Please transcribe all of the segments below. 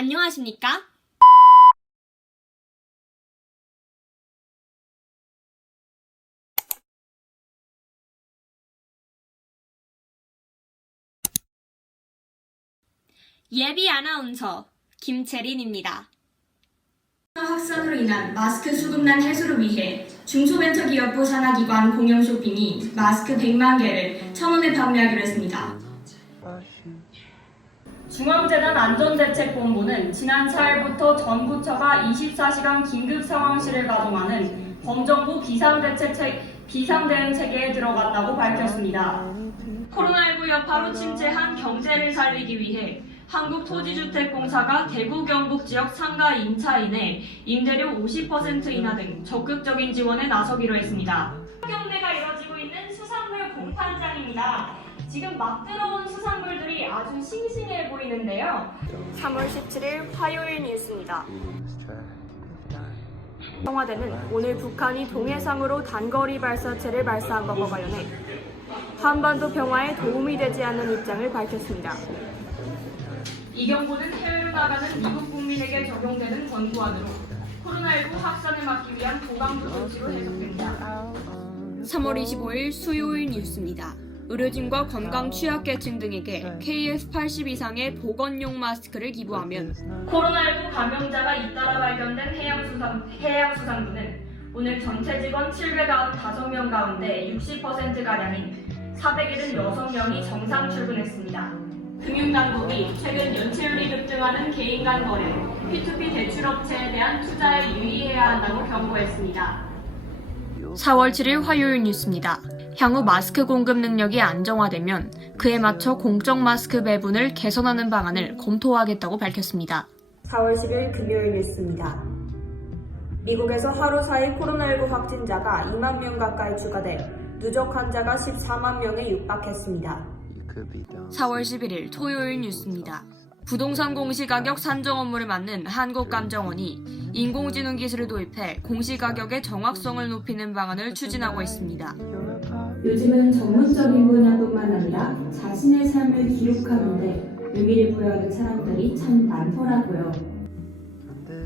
안녕하십니까? 예비 아나운서 김채린입니다. 확산으로 인한 마스크 수급난 해소를 위해 중소벤처기업부 산하기관 공영 쇼핑이 마스크 100만 개를 천 원에 판매하기로 했습니다. 중앙재난 안전대책본부는 지난 4일부터 전 부처가 24시간 긴급 상황실을 가동하는 범정부 비상대책 비상대응 체계에 들어갔다고 밝혔습니다. 코로나19 여파로 침체한 경제를 살리기 위해 한국토지주택공사가 대구 경북 지역 상가 임차인의 임대료 50% 인하 등 적극적인 지원에 나서기로 했습니다. 경매가 이뤄지고 있는 수산물 공판장입니다. 지금 막 들어온 수산물들이 아주 싱싱해 보이는데요. 3월 17일 화요일 뉴스입니다. 청와대는 오늘 북한이 동해상으로 단거리 발사체를 발사한 것과 관련해 한반도 평화에 도움이 되지 않는 입장을 밝혔습니다. 이 경고는 해외로 나가는 미국 국민에게 적용되는 권고안으로 코로나19 확산을 막기 위한 보강부 조치로 해석됩니다. 3월 25일 수요일 뉴스입니다. 의료진과 건강 취약계층 등에게 KF80 이상의 보건용 마스크를 기부하면 코로나19 감염자가 잇따라 발견된 해양수산, 해양수산부는 오늘 전체 직원 795명 가운데 60%가량인 476명이 정상 출근했습니다. 금융당국이 최근 연체율이 급등하는 개인 간 거래, P2P 대출업체에 대한 투자에 유의해야 한다고 경고했습니다. 4월 7일 화요일 뉴스입니다. 향후 마스크 공급 능력이 안정화되면 그에 맞춰 공적 마스크 배분을 개선하는 방안을 검토하겠다고 밝혔습니다. 4월 10일 금요일 뉴스입니다. 미국에서 하루 사이 코로나19 확진자가 2만 명 가까이 추가돼 누적 환자가 14만 명에 육박했습니다. 4월 11일 토요일 뉴스입니다. 부동산 공시가격 산정 업무를 맡는 한국감정원이 인공지능 기술을 도입해 공시가격의 정확성을 높이는 방안을 추진하고 있습니다. 요즘은 전문적인 분야뿐만 아니라 자신의 삶을 기록하는데 의미를 부여하는 사람들이 참 많더라고요.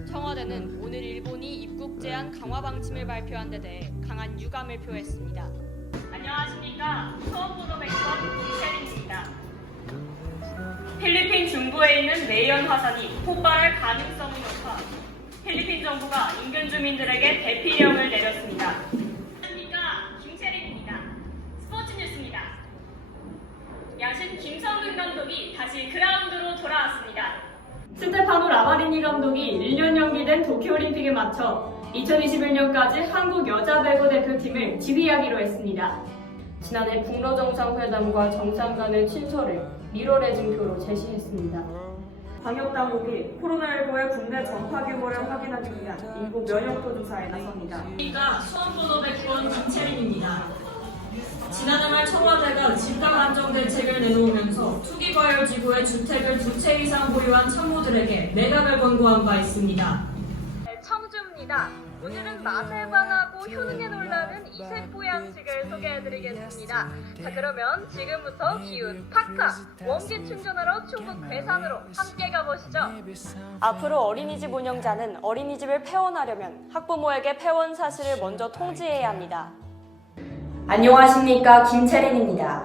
청와대는 오늘 일본이 입국 제한 강화 방침을 발표한 데 대해 강한 유감을 표했습니다. 안녕하십니까. 수원보도백과 김채린입니다. 필리핀 중부에 있는 내연 화산이 폭발할 가능성이 높아 필리핀 정부가 인근 주민들에게 대피령을 내렸습니다. 안녕하십니까. 김채린입니다. 스포츠 뉴스입니다. 야신 김성근 감독이 다시 그라운드로 돌아왔습니다. 스테파노 라바리니 감독이 1년 연기된 도쿄올림픽에 맞춰 2021년까지 한국 여자 배구 대표팀을 지휘하기로 했습니다. 지난해 북러 정상회담과 정상 간의 친서를 미러의 증표로 제시했습니다. 방역 당국이 코로나19의 국내 전파 규모를 확인하기 위한 인구 면역도 조사에 나섭니다. 그러니까 수원보도백원 김채린입니다. 지난해 말 청와대 가 집값 안정 대책을 내놓으면서 투기과열 지구의 주택을 두 채 이상 보유한 참모들에게 매각을 권고한 바 있습니다. 네, 청주입니다. 오늘은 맛에 반하고 효능에 놀라는 이세포 양식을 소개해드리겠습니다. 자 그러면 지금부터 기운 팍팍 원기 충전하러 충북 괴산으로 함께 가보시죠. 앞으로 어린이집 운영자는 어린이집을 폐원하려면 학부모에게 폐원 사실을 먼저 통지해야 합니다. 안녕하십니까 김채린입니다.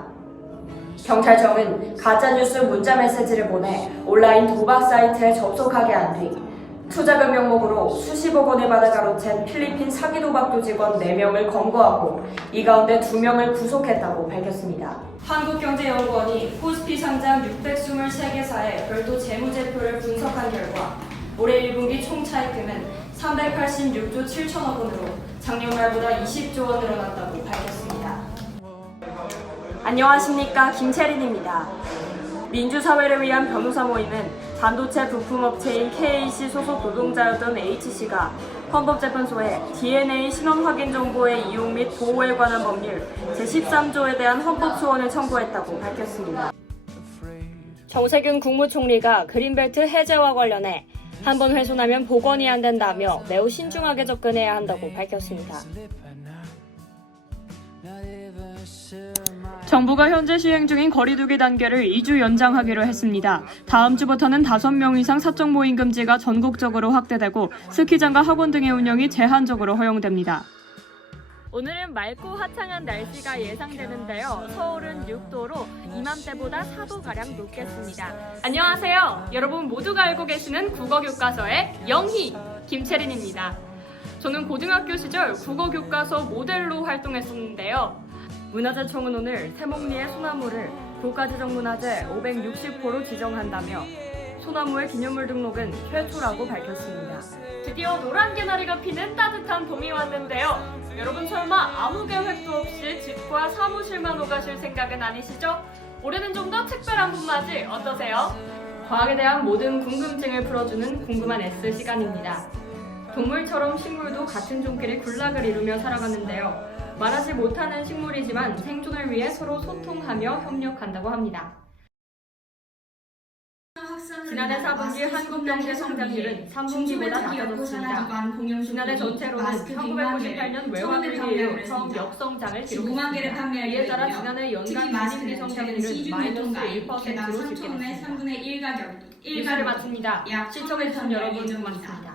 경찰청은 가짜뉴스 문자 메시지를 보내 온라인 도박 사이트에 접속하게 한 뒤 투자금 명목으로 수십억 원을 받아 가로챈 필리핀 사기 도박도 직원 4명을 검거하고 이 가운데 2명을 구속했다고 밝혔습니다. 한국경제연구원이 코스피 상장 623개사의 별도 재무제표를 분석한 결과 올해 1분기 총 차입금은 386조 7천억 원으로 작년 말보다 20조 원 늘어났다고 밝혔습니다. 안녕하십니까 김채린입니다. 민주사회를 위한 변호사 모임은 반도체 부품업체인 KAC 소속 노동자였던 H씨가 헌법재판소에 DNA 신원 확인 정보의 이용 및 보호에 관한 법률 제13조에 대한 헌법 소원을 청구했다고 밝혔습니다. 정세균 국무총리가 그린벨트 해제와 관련해 한번 훼손하면 복원이 안 된다며 매우 신중하게 접근해야 한다고 밝혔습니다. 정부가 현재 시행 중인 거리두기 단계를 2주 연장하기로 했습니다. 다음 주부터는 5명 이상 사적 모임 금지가 전국적으로 확대되고 스키장과 학원 등의 운영이 제한적으로 허용됩니다. 오늘은 맑고 화창한 날씨가 예상되는데요. 서울은 6도로 이맘때보다 4도가량 높겠습니다. 안녕하세요. 여러분 모두가 알고 계시는 국어교과서의 영희 김채린입니다. 저는 고등학교 시절 국어교과서 모델로 활동했었는데요. 문화재청은 오늘 세몽리의 소나무를 국가지정문화재 560호로 지정한다며 소나무의 기념물 등록은 최초라고 밝혔습니다. 드디어 노란 개나리가 피는 따뜻한 봄이 왔는데요. 여러분 설마 아무 계획도 없이 집과 사무실만 오가실 생각은 아니시죠? 올해는 좀 더 특별한 봄맞이 어떠세요? 과학에 대한 모든 궁금증을 풀어주는 궁금한 S 시간입니다. 동물처럼 식물도 같은 종끼리 군락을 이루며 살아가는데요. 말하지 못하는 식물이지만 생존을 위해 서로 소통하며 협력한다고 합니다. 지난해 4분기 한국 경제 성장률은 3분기보다 낮아졌습니다. 지난해 전체로는 1998년 외환 위기 이후 처음 역성장을 기록했습니다. 이에 따라 지난해 연간 GDP 성장률은 마이너스 1%로 집계됐습니다. 뉴스를 마칩니다. 시청해주신 여러분 고맙습니다.